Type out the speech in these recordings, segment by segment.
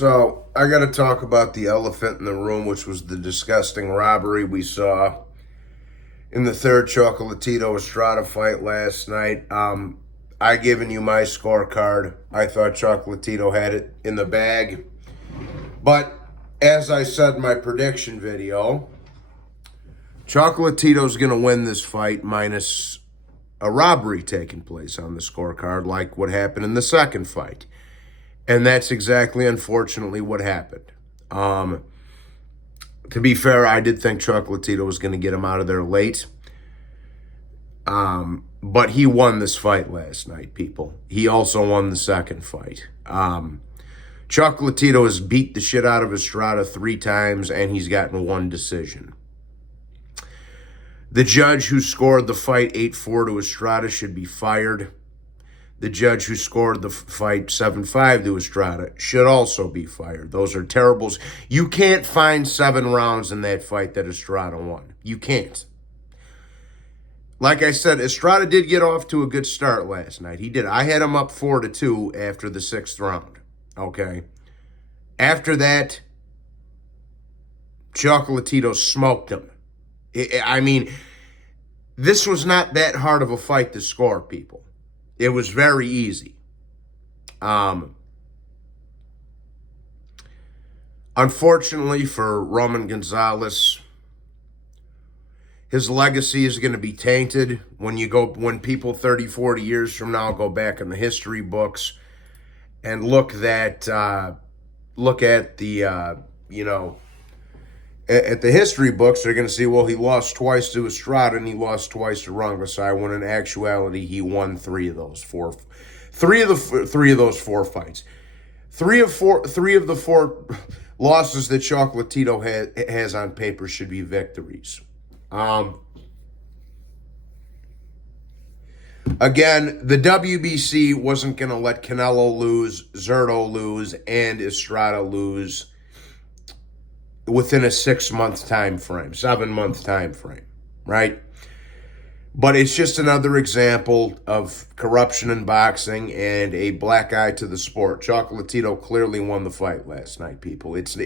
So, I got to talk about the elephant in the room, which was the disgusting robbery we saw in the third Chocolatito Estrada fight last night. I given you my scorecard. I thought Chocolatito had it in the bag. But, as I said in my prediction video, Chocolatito's going to win this fight minus a robbery taking place on the scorecard, like what happened in the second fight. And that's exactly, unfortunately, what happened. To be fair, I did think Chocolatito was going to get him out of there late. But he won this fight last night, people. He also won the second fight. Chocolatito has beat the shit out of Estrada 3 times, and he's gotten 1 decision. The judge who scored the fight 8-4 to Estrada should be fired. The judge who scored the fight 7-5 to Estrada should also be fired. Those are terribles. You can't find 7 rounds in that fight that Estrada won. You can't. Like I said, Estrada did get off to a good start last night. He did. I had him up 4-2 after the 6th round. Okay. After that, Chocolatito smoked him. I mean, this was not that hard of a fight to score, people. It was very easy. Unfortunately for Roman Gonzalez, his legacy is going to be tainted when people 30, 40 years from now go back in the history books and look at the at the history books. They're going to see, well, he lost twice to Estrada and he lost twice to Rungvisai, when in actuality he won 3 of those 4 fights. 3 of the 4 losses that Chocolatito has on paper should be victories. Again, the WBC wasn't going to let Canelo lose, Zerto lose, and Estrada lose within a 6-month time frame, 7-month time frame, right? But it's just another example of corruption in boxing and a black eye to the sport. Chocolatito clearly won the fight last night, people. It's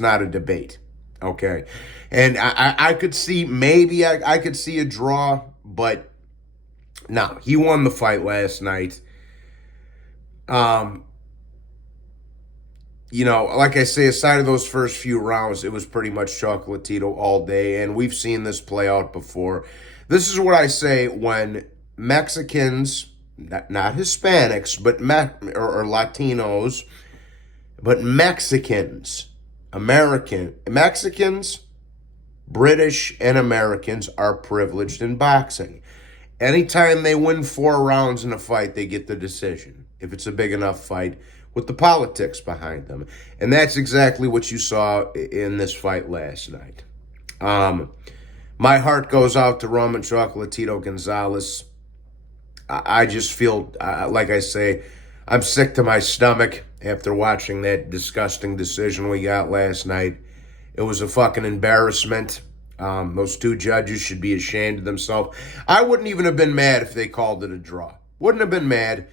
not a debate, okay? And I could see, maybe I could see a draw, but no, he won the fight last night. Like I say, aside of those first few rounds, it was pretty much Chocolatito all day, and we've seen this play out before. This is what I say when Mexicans, not Hispanics, but or Latinos, but Mexicans, Mexicans, British, and Americans are privileged in boxing. Anytime they win 4 rounds in a fight, they get the decision, if it's a big enough fight, with the politics behind them. And that's exactly what you saw in this fight last night. My heart goes out to Roman Chocolatito Gonzalez. I just feel, like I say, I'm sick to my stomach after watching that disgusting decision we got last night. It was a fucking embarrassment. Those 2 judges should be ashamed of themselves. I wouldn't even have been mad if they called it a draw. Wouldn't have been mad.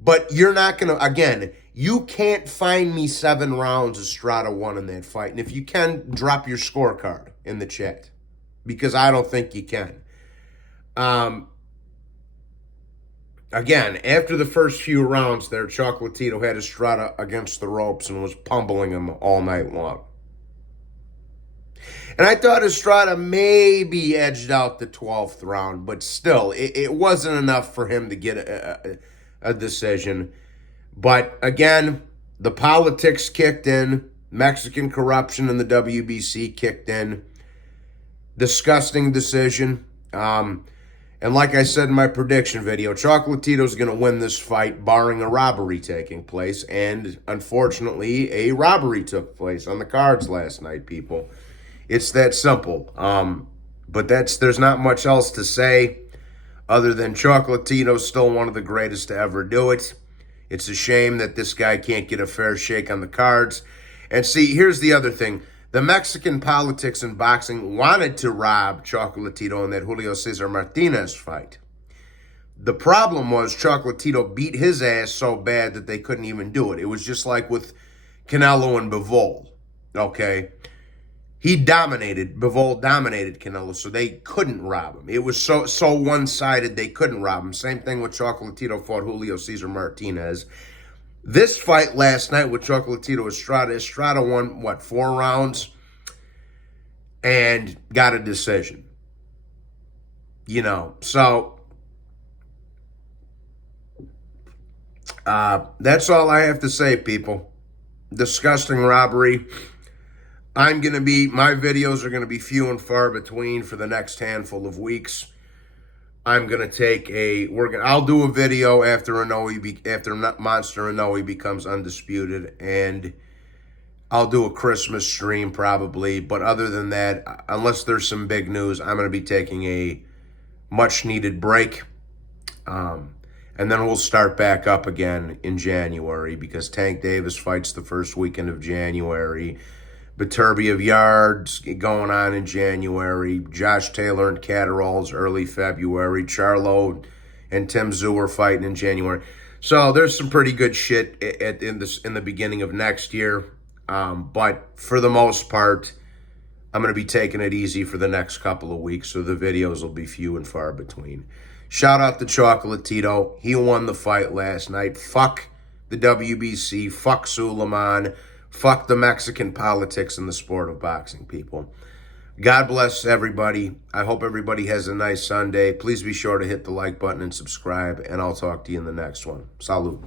But you're not going to, again, you can't find me 7 rounds Estrada won in that fight. And if you can, drop your scorecard in the chat, because I don't think you can. Again, after the first few rounds there, Chocolatito had Estrada against the ropes and was pummeling him all night long. And I thought Estrada maybe edged out the 12th round, but still, it wasn't enough for him to get a decision. But again, the politics kicked in. Mexican corruption in the WBC kicked in. Disgusting decision. And like I said in my prediction video, Chocolatito's going to win this fight barring a robbery taking place. And unfortunately, a robbery took place on the cards last night, people. It's that simple. But there's not much else to say other than Chocolatito's still one of the greatest to ever do it. It's a shame that this guy can't get a fair shake on the cards. And see, here's the other thing. The Mexican politics in boxing wanted to rob Chocolatito in that Julio Cesar Martinez fight. The problem was Chocolatito beat his ass so bad that they couldn't even do it. It was just like with Canelo and Bivol, okay? Bivol dominated Canelo, so they couldn't rob him. It was so one-sided, they couldn't rob him. Same thing with Chocolatito fought Julio Cesar Martinez. This fight last night with Chocolatito Estrada won, what, 4 rounds? And got a decision. You know, so that's all I have to say, people. Disgusting robbery. My videos are going to be few and far between for the next handful of weeks. I'm going to take I'll do a video after Monster Inoue becomes undisputed, and I'll do a Christmas stream probably. But other than that, unless there's some big news, I'm going to be taking a much needed break. And then we'll start back up again in January, because Tank Davis fights the first weekend of January. Viterbi of Yards going on in January. Josh Taylor and Catterall's early February. Charlo and Tim Tszyu are fighting in January. So there's some pretty good shit in the beginning of next year. But for the most part, I'm going to be taking it easy for the next couple of weeks, so the videos will be few and far between. Shout out to Chocolatito. He won the fight last night. Fuck the WBC. Fuck Suleiman. Fuck the Mexican politics in the sport of boxing, people. God bless everybody. I hope everybody has a nice Sunday. Please be sure to hit the like button and subscribe, and I'll talk to you in the next one. Salud.